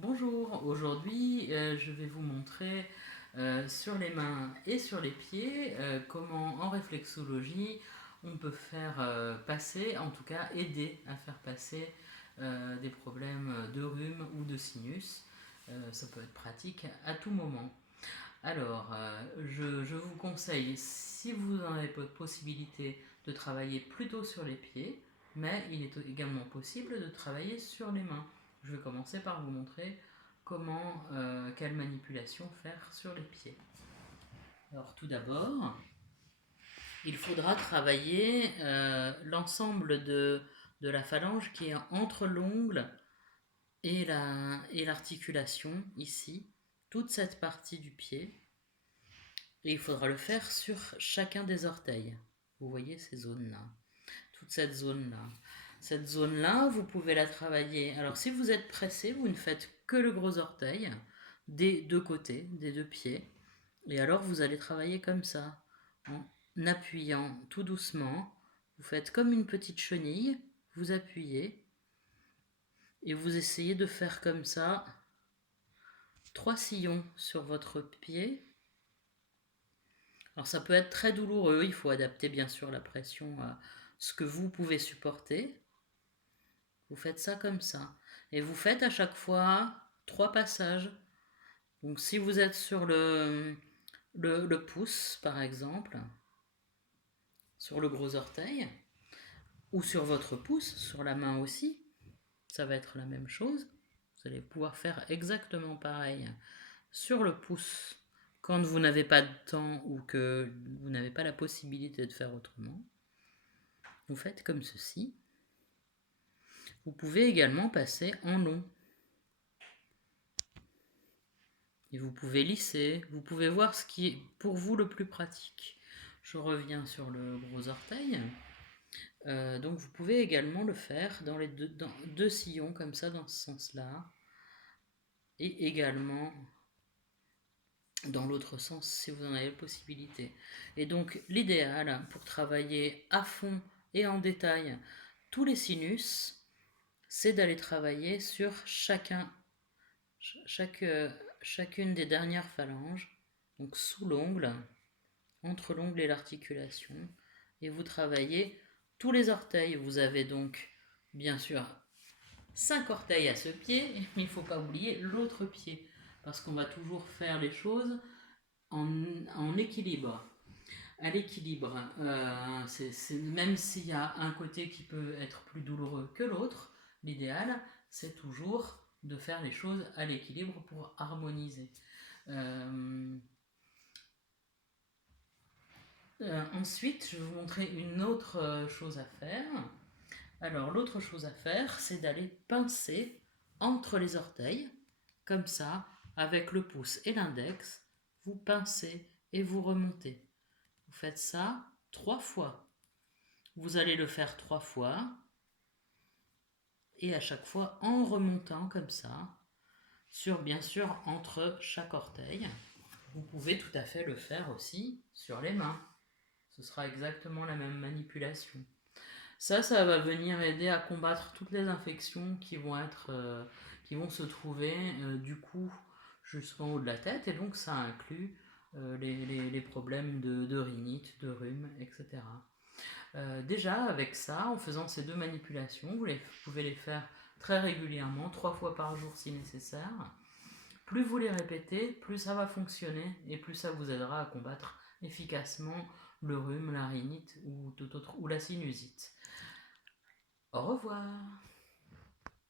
Bonjour, aujourd'hui je vais vous montrer sur les mains et sur les pieds comment en réflexologie on peut faire passer, en tout cas aider à faire passer des problèmes de rhume ou de sinus. Ça peut être pratique à tout moment. Alors, je vous conseille, si vous en avez pas de possibilité, de travailler plutôt sur les pieds, mais il est également possible de travailler sur les mains. Je vais commencer par vous montrer quelle manipulation faire sur les pieds. Alors tout d'abord, il faudra travailler l'ensemble de la phalange qui est entre l'ongle et l'articulation ici, toute cette partie du pied. Et il faudra le faire sur chacun des orteils. Vous voyez ces zones-là, toute cette zone-là. Cette zone-là, vous pouvez la travailler. Alors si vous êtes pressé, vous ne faites que le gros orteil des deux côtés, des deux pieds. Et alors vous allez travailler comme ça, en appuyant tout doucement. Vous faites comme une petite chenille, vous appuyez et vous essayez de faire comme ça 3 sillons sur votre pied. Alors ça peut être très douloureux, il faut adapter bien sûr la pression à ce que vous pouvez supporter. Vous faites ça comme ça. Et vous faites à chaque fois 3 passages. Donc si vous êtes sur le pouce par exemple, sur le gros orteil, ou sur votre pouce, sur la main aussi, ça va être la même chose. Vous allez pouvoir faire exactement pareil sur le pouce quand vous n'avez pas de temps ou que vous n'avez pas la possibilité de faire autrement. Vous faites comme ceci. Vous pouvez également passer en long. Et vous pouvez lisser, vous pouvez voir ce qui est pour vous le plus pratique. Je reviens sur le gros orteil. Donc vous pouvez également le faire dans deux sillons comme ça dans ce sens-là. Et également dans l'autre sens si vous en avez la possibilité. Et donc l'idéal pour travailler à fond et en détail tous les sinus, c'est d'aller travailler sur chacune des dernières phalanges, donc sous l'ongle, entre l'ongle et l'articulation, et vous travaillez tous les orteils. Vous avez donc bien sûr 5 orteils à ce pied, mais il ne faut pas oublier l'autre pied, parce qu'on va toujours faire les choses en équilibre. À l'équilibre, même s'il y a un côté qui peut être plus douloureux que l'autre, l'idéal, c'est toujours de faire les choses à l'équilibre pour harmoniser. Ensuite, je vais vous montrer une autre chose à faire. Alors, l'autre chose à faire, c'est d'aller pincer entre les orteils, comme ça, avec le pouce et l'index, vous pincez et vous remontez. Vous faites ça 3 fois. Vous allez le faire 3 fois, et à chaque fois en remontant comme ça, bien sûr entre chaque orteil. Vous pouvez tout à fait le faire aussi sur les mains. Ce sera exactement la même manipulation. Ça va venir aider à combattre toutes les infections qui vont se trouver du cou jusqu'en haut de la tête, et donc ça inclut les problèmes de rhinite, de rhume, etc. Déjà avec ça, en faisant ces deux manipulations, vous pouvez les faire très régulièrement, 3 fois par jour si nécessaire. Plus vous les répétez, plus ça va fonctionner et plus ça vous aidera à combattre efficacement le rhume, la rhinite ou la sinusite. Au revoir.